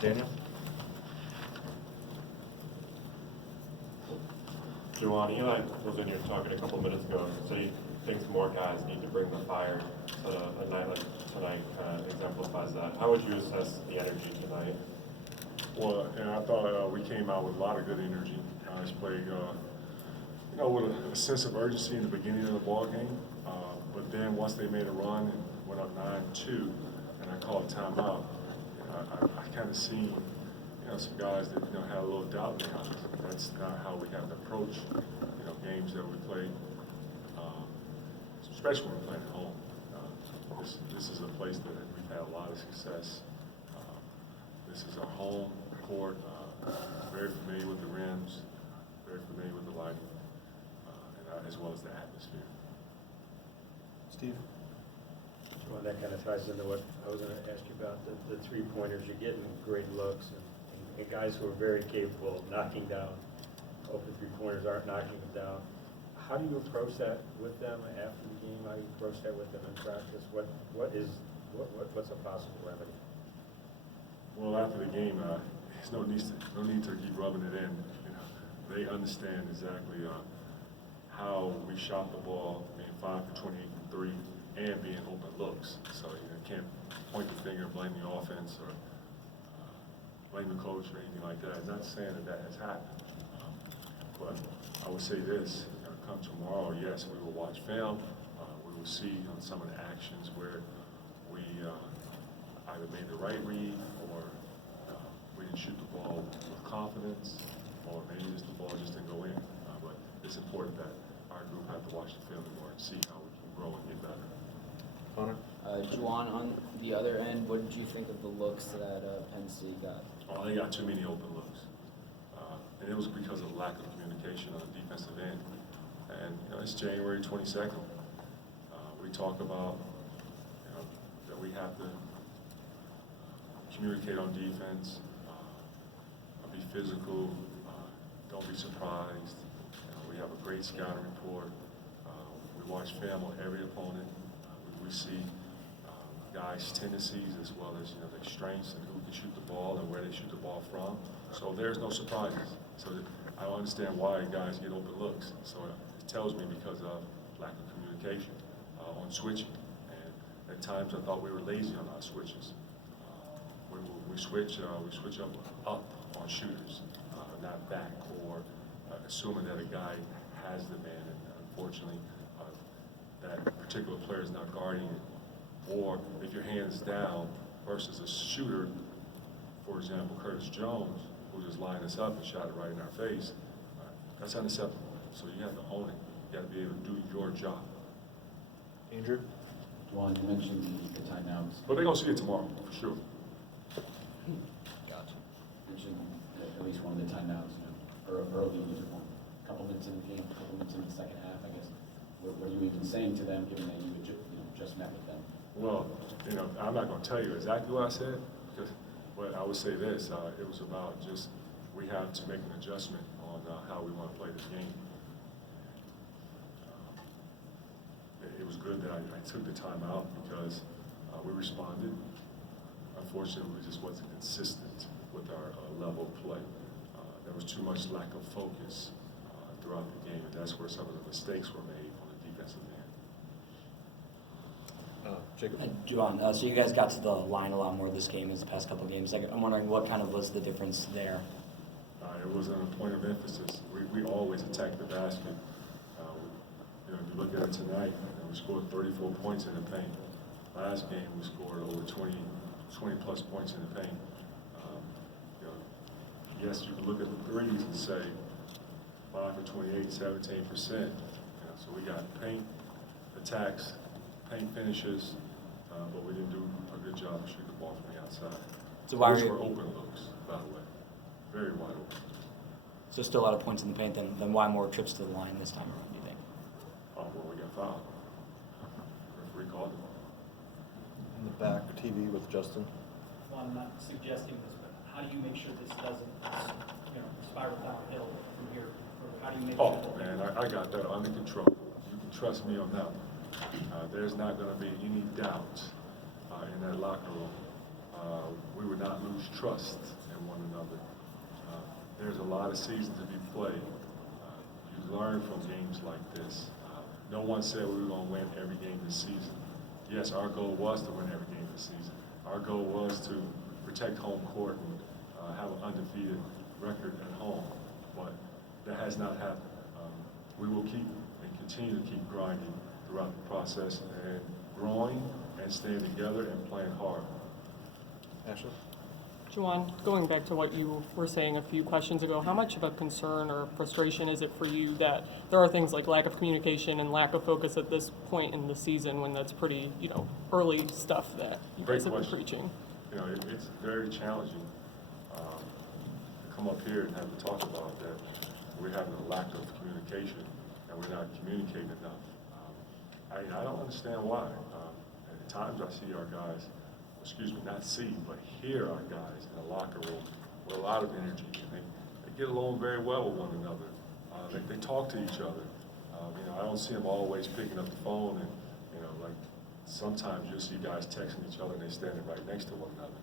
Daniel? Juwan, Eli was in here talking a couple minutes ago, so he thinks more guys need to bring the fire. So a night like tonight kind of exemplifies that. How would you assess the energy tonight? Well, and I thought we came out with a lot of good energy. Guys played, with a sense of urgency in the beginning of the ball game. But then once they made a run and went up 9-2, and I called timeout, I kind of seen, some guys that had a little doubt in their confidence. That's not how we have to approach, games that we play, especially when we're playing at home. This is a place that we've had a lot of success. This is our home court. Very familiar with the rims, very familiar with the lighting, and as well as the atmosphere. Steve? Well, that kind of ties into what I was going to ask you about, the three-pointers. You're getting great looks, and guys who are very capable of knocking down open three-pointers aren't knocking them down. How do you approach that with them after the game? How do you approach that with them in practice? What's a possible remedy? Well, after the game, there's no need to keep rubbing it in. They understand exactly how we shot the ball, being 5 for 28 from 3, and being open looks. So you can't point the finger and blame the offense or blame the coach or anything like that. I'm not saying that has happened, but I would say this: come tomorrow, yes, we will watch film. We will see some of the actions where we either made the right read or we didn't shoot the ball with confidence, or maybe just the ball just didn't go in. But it's important that our group have to watch the film more and see how we can grow and get better. Connor? Juwan, on the other end, what did you think of the looks that Penn State got? Oh, they got too many open looks. And it was because of lack of communication on the defensive end. And, it's January 22nd. We talk about, that we have to communicate on defense, be physical, don't be surprised. We have a great scouting report. We watch film on every opponent. We see guys' tendencies as well as their strengths and who can shoot the ball and where they shoot the ball from. So there's no surprises. So I don't understand why guys get open looks. So it tells me because of lack of communication on switching. And at times I thought we were lazy on our switches. We switch up on shooters, not back, or assuming that a guy has the man, and unfortunately that particular player is not guarding it. Or if your hand's down versus a shooter, for example, Curtis Jones, who just lined us up and shot it right in our face, that's unacceptable. So you have to own it. You have to be able to do your job. Andrew? Juwan, you mentioned the timeouts. But they're going to see it tomorrow, for sure. Gotcha. You mentioned at least one of the timeouts, early, a couple minutes in the game, a couple minutes in the second half, I guess. What are you even saying to them, given that you just met with them? Well, I'm not going to tell you exactly what I said, but I would say this: it was about just we have to make an adjustment on how we want to play this game. It was good that I took the time out because we responded. Unfortunately, we just wasn't consistent with our level of play. There was too much lack of focus throughout the game, and that's where some of the mistakes were made on the defensive end. Jacob? Juwan, so you guys got to the line a lot more this game as the past couple of games. I'm wondering what kind of was the difference there? It wasn't a point of emphasis. We always attacked the basket. If you look at it tonight, we scored 34 points in the paint. Last game, we scored over 20 plus points in the paint. Yes, you can look at the threes and say 5 for 28, 17%. So we got paint attacks, paint finishes, but we didn't do a good job of shooting the ball from the outside. So why Which are you, were open looks, by the way, very wide open. so still a lot of points in the paint, then why more trips to the line this time around, do you think? Well, we got fouled. Referee called it. In the back TV with Justin. Well, I'm not suggesting this, but how do you make sure this doesn't, spiral downhill from here? Or how do you make Oh, sure? man, I got that under control. You can trust me on that one. There's not going to be any doubt in that locker room we would not lose trust in one another. There's a lot of season to be played. You learn from games like this. No one said we were going to win every game this season. Yes, our goal was to win every game this season. Our goal was to protect home court and have an undefeated record at home, but that has not happened. We will keep and continue to keep grinding throughout the process and growing and staying together and playing hard. Ashley? Juwan, going back to what you were saying a few questions ago, how much of a concern or frustration is it for you that there are things like lack of communication and lack of focus at this point in the season when that's pretty, early stuff that you Great guys have been question. preaching? It's very challenging to come up here and have to talk about that. We're having a lack of communication and we're not communicating enough. I don't understand why. At times I see our guys, not see, but hear our guys in the locker room with a lot of energy, and they get along very well with one another. They talk to each other. I don't see them always picking up the phone, and like sometimes you'll see guys texting each other and they're standing right next to one another.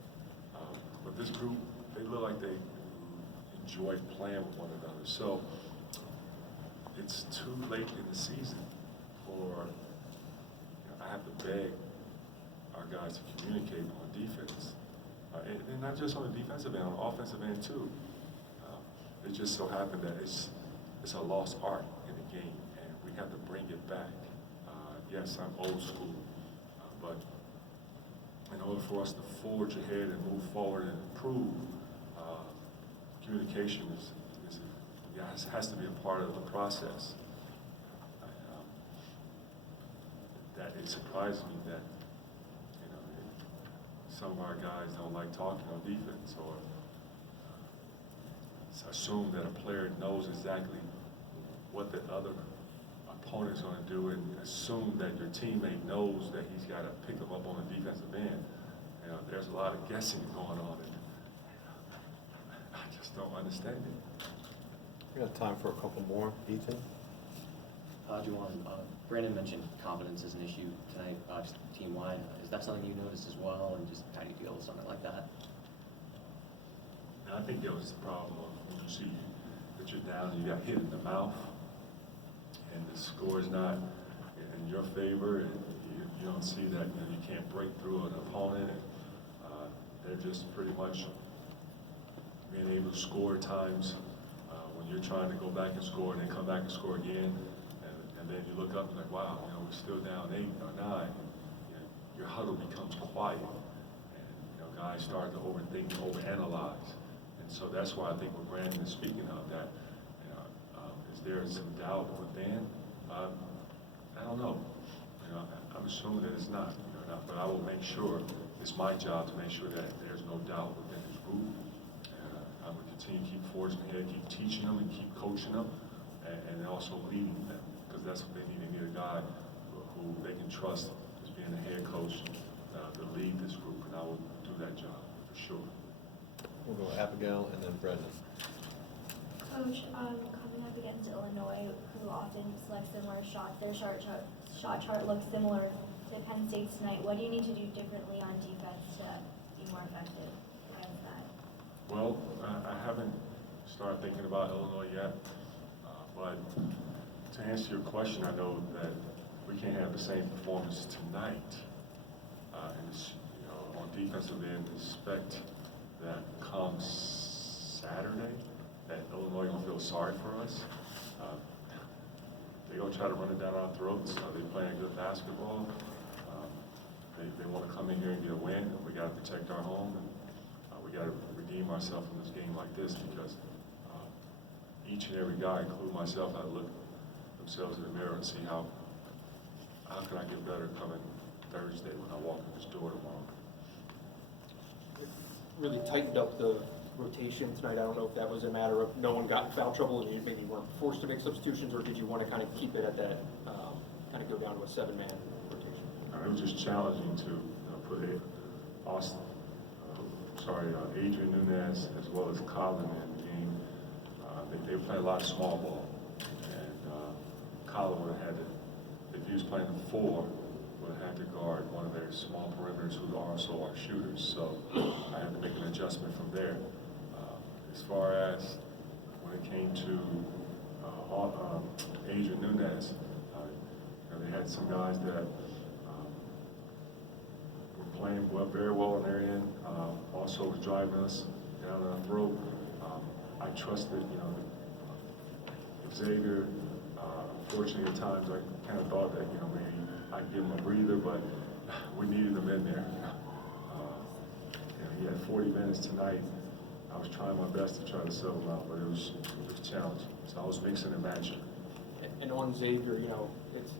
But this group, they look like they enjoy playing with one another. So it's too late in the season for I have to beg our guys to communicate on defense. And not just on the defensive end, on the offensive end too. It just so happened that it's a lost art in the game, and we have to bring it back. Yes, I'm old school, but in order for us to forge ahead and move forward and improve, communication has to be a part of the process. That it surprises me that some of our guys don't like talking on defense, or assume that a player knows exactly what the other opponent's going to do, and assume that your teammate knows that he's got to pick him up on the defensive end. There's a lot of guessing going on, and I just don't understand it. We got time for a couple more. Ethan? Juwan, Brandon mentioned confidence as an issue tonight, just team-wide. Is that something you noticed as well, and just how do you deal with something like that? I think that was the problem of when you see that you're down and you got hit in the mouth, and the score is not in your favor, and you don't see that you can't break through an opponent. And, they're just pretty much being able to score at times when you're trying to go back and score, and then come back and score again. And then you look up and like, wow, we're still down 8 or 9. Your huddle becomes quiet, and guys start to overthink, overanalyze. And so that's why I think what Brandon is speaking of, that is there some doubt within? I don't know. I'm assuming that it's not. But I will make sure, it's my job to make sure that there's no doubt within this group. I'm going to continue to keep forging ahead, keep teaching them, and keep coaching them, and also leading them, because that's what they need. They need a guy who they can trust as being the head coach to lead this group, and I will do that job for sure. We'll go Abigail and then Brendan. Coach, coming up against Illinois, who often selects similar shots, their shot chart looks similar to Penn State's tonight. What do you need to do differently on defense to be more effective against that? Well, I haven't started thinking about Illinois yet, but to answer your question, I know that we can't have the same performance tonight. And on defensive end, expect that come Saturday, that Illinois gonna feel sorry for us. They're gonna try to run it down our throats. They're playing good basketball. They want to come in here and get a win. We got to protect our home, and we got to redeem ourselves from this game like this, because each and every guy, including myself, have to look themselves in the mirror and see how can I get better coming Thursday when I walk in this door tomorrow. Really tightened up the rotation tonight. I don't know if that was a matter of no one got in foul trouble and you maybe weren't forced to make substitutions, or did you want to kind of keep it at that, kind of go down to a 7-man rotation? It was just challenging to put Adrian Nunez as well as Colin in the game. They play a lot of small ball, and Colin would have had to, if he was playing the 4, would have had to extra guard, one of their small perimeters who also are shooters. So I had to make an adjustment from there. As far as when it came to Adrian Nunez, they had some guys that were playing very well on their end. Also was driving us down our throat. I trusted, Xavier. Unfortunately, at times I kind of thought that, maybe I'd give him a breather, but we needed him in there. He had 40 minutes tonight. I was trying my best to try to settle out, but it was challenging. So I was mixing and matching. And on Xavier, it's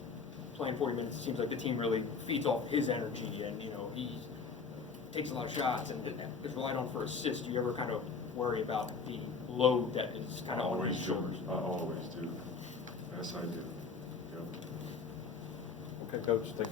playing 40 minutes, it seems like the team really feeds off his energy, and, he takes a lot of shots and is relied on for assists. Do you ever kind of worry about the load that is kind of on his shoulders? I always do. Yes, I do. Yep. Okay, Coach, thank you.